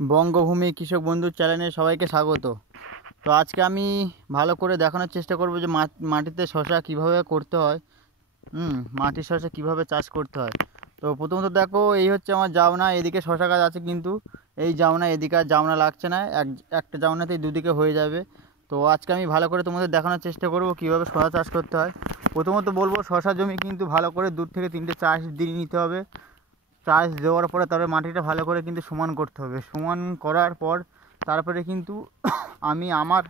বঙ্গভূমি কৃষক বন্ধু চ্যানেলে সবাইকে স্বাগত। তো আজকে আমি ভালো করে দেখানোর চেষ্টা করব যে মাটিতে শশা কিভাবে করতে হয়। মাটির শশা কিভাবে চাষ করতে হয়। তো প্রথমত দেখো, এই হচ্ছে আমার জাউনা, এদিকে শশা গাছ আছে, কিন্তু এই জাউনা, এদিকে আর জাউনা লাগছে না, একটা জাউনাতেই দুদিকে হয়ে যাবে। তো আজকে আমি ভালো করে তোমাদের দেখানোর চেষ্টা করব কীভাবে শশা চাষ করতে হয়। প্রথমত বলবো, শশা জমি কিন্তু ভালো করে 2 থেকে 3টে চাষ দিয়ে নিতে হবে। চাষ দেওয়ার পরে তবে মাটিটা ভালো করে কিন্তু সমান করতে হবে। সমান করার পর তারপরে কিন্তু আমি আমার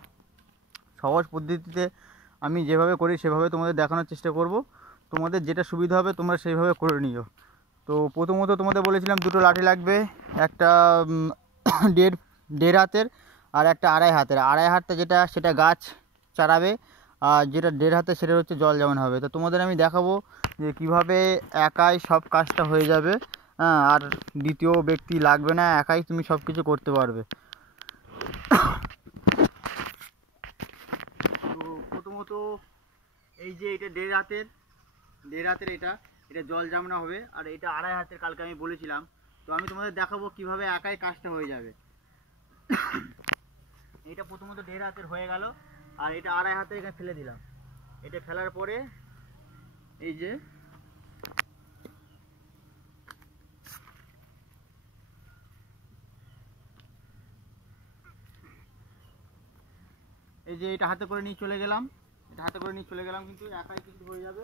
সহজ পদ্ধতিতে আমি যেভাবে করি সেভাবে তোমাদের দেখানোর চেষ্টা করব। তোমাদের যেটা সুবিধা হবে তোমরা সেইভাবে করে নিও। তো প্রথমত তোমাদের বলেছিলাম 2টো লাঠি লাগবে, একটা দেড় দেড় হাতের আর একটা আড়াই হাতের। আড়াই হাতটা যেটা সেটা গাছ চারাবে, আর যেটা দেড় হাতের সেটা হচ্ছে জল যেমন হবে। তো তোমাদের আমি দেখাবো যে কীভাবে একাই সব কাজটা হয়ে যাবে। হ্যাঁ, আর দ্বিতীয় ব্যক্তি লাগবে না, একাই তুমি সব কিছু করতে পারবে। তো প্রথমত এই যে এটা দেড় হাতের এটা এটা জল জামনা হবে, আর এটা আড়াই হাতের, কালকে আমি বলেছিলাম। তো আমি তোমাদের দেখাবো কিভাবে একাই কাজটা হয়ে যাবে। এটা প্রথমত দেড় হাতের হয়ে গেল, আর এটা আড়াই হাতে এখানে ফেলে দিলাম। এটা ফেলার পরে এই যে এটা হাতে করে নিয়ে চলে গেলাম। এটা হাতে করে নিয়ে চলে গেলাম, কিন্তু একাই কিন্তু হয়ে যাবে।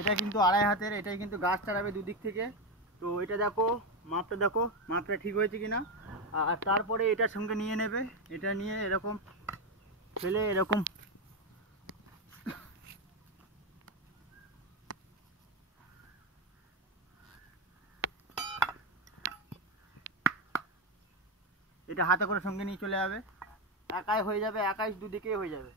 এটা কিন্তু আড়াই হাতের, এটাই কিন্তু গাছ চালাবে দুদিক থেকে। তো এটা দেখো, মাপটা দেখো, মাপটা ঠিক হয়েছে কিনা। আর তারপরে এটার সঙ্গে নিয়ে নেবে, এটা নিয়ে এরকম ফেলে এরকম এটা হাতে করে সঙ্গে নিয়ে চলে যাবে। একাই হয়ে যাবে, একাই দুদিকেই হয়ে যাবে।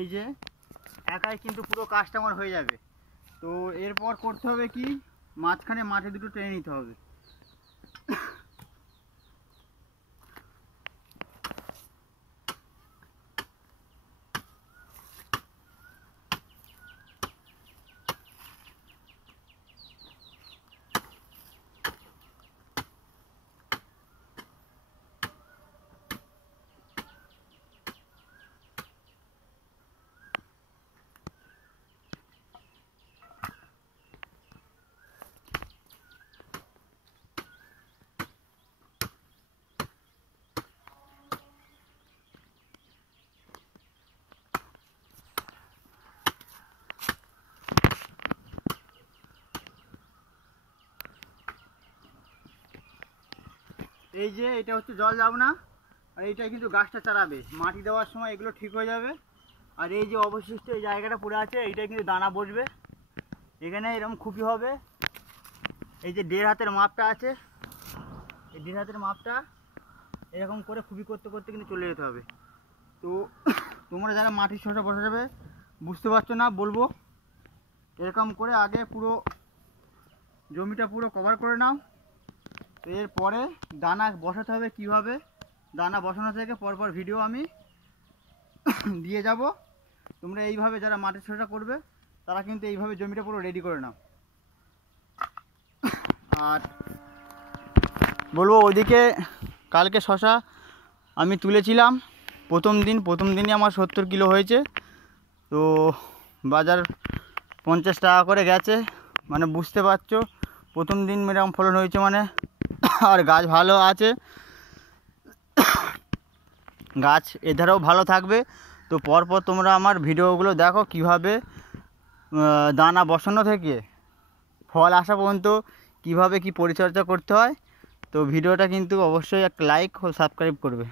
এই যে একাই কিন্তু পুরো কাজটা আমার হয়ে যাবে। তো এরপর করতে হবে কি, মাঝখানে মাটি দুটো টেনে নিতে হবে। এই যে এটা হচ্ছে জল যাবে না, আর এইটা কিন্তু গাছটা চালাবে, মাটি দেওয়ার সময় এগুলো ঠিক হয়ে যাবে। আর এই যে অবশিষ্ট এই জায়গাটা পড়ে আছে, এইটাই কিন্তু দানা বসবে। এখানে এরকম খুপি হবে, এই যে 1.5 হাতের মাপটা আছে, এই 1.5 হাতের মাপটা এরকম করে খুপি করতে করতে কিন্তু চলে যেতে হবে। তো তোমরা যারা মাটির শসা বসাবে বুঝতে পারছো না, বলবো এরকম করে আগে পুরো জমিটা পুরো কভার করে নাও। তো এরপরে দানা বসাতে হবে, কীভাবে দানা বসানো থেকে পরপর ভিডিও আমি দিয়ে যাব। তোমরা এইভাবে যারা মাটির শসা করবে তারা কিন্তু এইভাবে জমিটা পুরো রেডি করে নাও। আর বলবো ওইদিকে কালকে শসা আমি তুলেছিলাম প্রথম দিনই আমার 70 কিলো হয়েছে। তো বাজার 50 টাকা করে গেছে, মানে বুঝতে পারছো প্রথম দিন এরকম ফলন হয়েছে মানে। আর গাছ ভালো আছে, গাছ এধারেও ভালো থাকবে। তো পরপর তোমরা আমার ভিডিওগুলো দেখো কিভাবে দানা বসানো থেকে ফল আসা পর্যন্ত কিভাবে কি পরিচর্যা করতে হয়। তো ভিডিওটা কিন্তু অবশ্যই একটা লাইক ও সাবস্ক্রাইব করবে।